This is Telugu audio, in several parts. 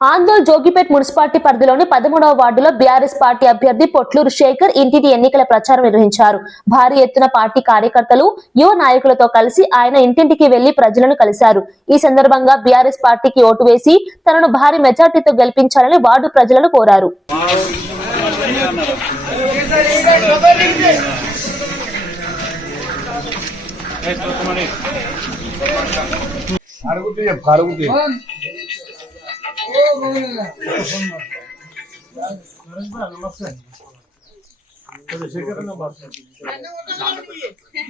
ఆందోళ్ జోగిపేట్ మున్సిపాలిటీ పరిధిలోని పదమూడవ వార్డులో బీఆర్ఎస్ పార్టీ అభ్యర్థి పొట్లూరు శేఖర్ ఇంటింటి ఎన్నికల ప్రచారం నిర్వహించారు. భారీ ఎత్తున పార్టీ కార్యకర్తలు యువ నాయకులతో కలిసి ఆయన ఇంటింటికి వెళ్ళి ప్రజలను కలిశారు. ఈ సందర్భంగా బీఆర్ఎస్ పార్టీకి ఓటు వేసి తనను భారీ మెజార్టీతో గెలిపించాలని వార్డు ప్రజలను కోరారు. అడుగుతూ చెప్పు అడుగుతూ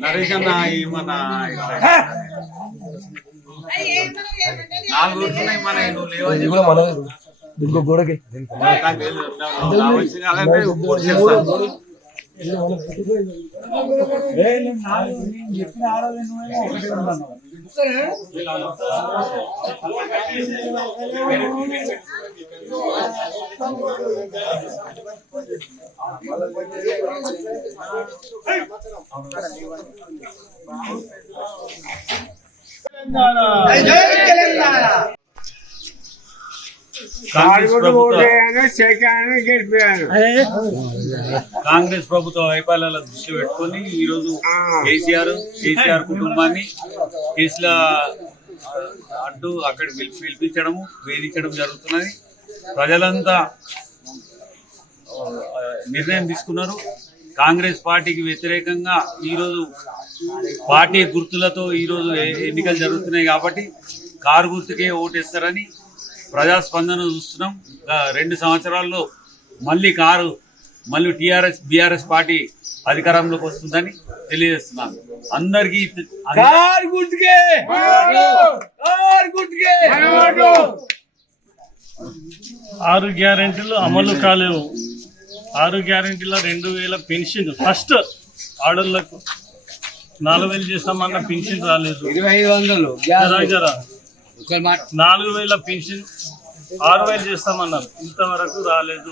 నరేష్ అన్న ఈ మన నాలుగు రోజులు ఉన్నాయి మన నువ్వు లేవని ఇది కూడా మన ఇంకో గోడకి నాకు తెలియదు. తెలంగాణ కాంగ్రెస్ ప్రభుత్వ కాంగ్రెస్ ప్రభుత్వ వైఫల్యాల దృష్టి పెట్టుకొని ఈ రోజు కేసీఆర్ కేసీఆర్ కుటుంబాన్ని కేసుల అడ్డు అక్కడ పిలిపి పిలిపించడము వేధించడం జరుగుతున్నది. ప్రజలంతా నిర్ణయం తీసుకున్నారు. కాంగ్రెస్ పార్టీకి వ్యతిరేకంగా ఈరోజు పార్టీ గుర్తులతో ఈరోజు ఎన్నికలు జరుగుతున్నాయి కాబట్టి కారు గుర్తుకే ఓటేస్తారని ప్రజాస్పందన చూస్తున్నాం. రెండు సంవత్సరాల్లో మళ్ళీ కారు మళ్ళీ టీఆర్ఎస్ బీఆర్ఎస్ పార్టీ అధికారంలోకి వస్తుందని తెలియజేస్తున్నాను అందరికీ ఆరు గ్యారెంటీలు అమలు కాలేవు. ఆరు గ్యారెంటీల రెండు వేల పెన్షన్ ఫస్ట్ ఆడోళ్ళకు నాలుగు వేలు చేస్తామన్న పెన్షన్ రాలేదు. ఇరవై ఐదు వందలు. నాలుగు వేల పెన్షన్ ఆరు వేలు చేస్తామన్నారు. ఇంతవరకు రాలేదు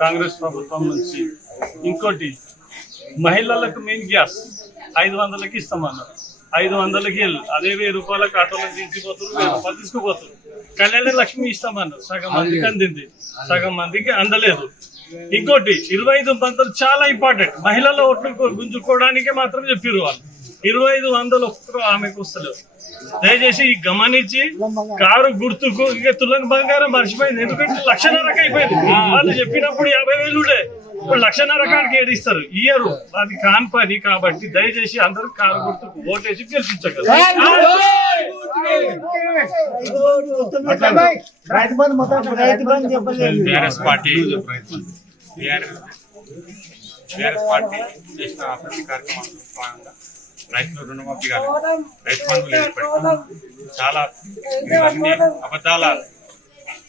కాంగ్రెస్ ప్రభుత్వం నుంచి. ఇంకోటి మహిళలకు మెయిన్ గ్యాస్ ఐదు వందలకి ఇస్తామన్నారు. ఐదు వందలకి అదే వెయ్యి రూపాయలకు ఆటోలకు దించిపోతున్నారు వెయ్యి రూపాయలు తీసుకుపోతున్నారు కళ్యాణ లక్ష్మి ఇస్తామన్నారు. సగం మందికి అందింది. సగం మందికి అందలేదు. ఇంకోటి ఇరవై ఐదు వందలు చాలా ఇంపార్టెంట్ మహిళల ఓట్లు గుంజుకోవడానికి మాత్రం చెప్పారు వాళ్ళు. ఇరవై ఐదు వందలు ఒక్కరు ఆమెకు వస్తలేవు. దయచేసి ఈ గమనించి కారు గుర్తుకు ఇక తులని బంగారం మర్చిపోయింది. ఎందుకంటే లక్షన్నరకు అయిపోయింది. వాళ్ళు చెప్పినప్పుడు యాభై వేలు ఉండే. ఇప్పుడు లక్షన్నర కాడికి ఏడిస్తారు. ఇయ్యరు అది కాని పని కాబట్టి దయచేసి అందరూ కారు గుర్తుకు ఓటేసి గెలిపించగలరు. పార్టీ చేసిన రైతులు రుణమాఫీ కాలేదు. రైతు బంధువులు ఏర్పడి చాలా ఇవన్నీ అబద్ధాల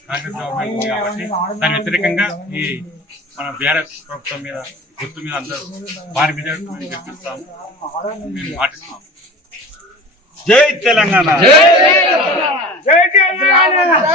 కాంగ్రెస్ గవర్నమెంట్ కాబట్టి దాని వ్యతిరేకంగా ఈ మన బీఆర్ఎస్ ప్రభుత్వం మీద గుర్తు మీద అందరూ భారీ మెజారిటీ గెలిపిస్తాం మేము పాటిస్తాం జై తెలంగాణ. జై తెలంగాణ.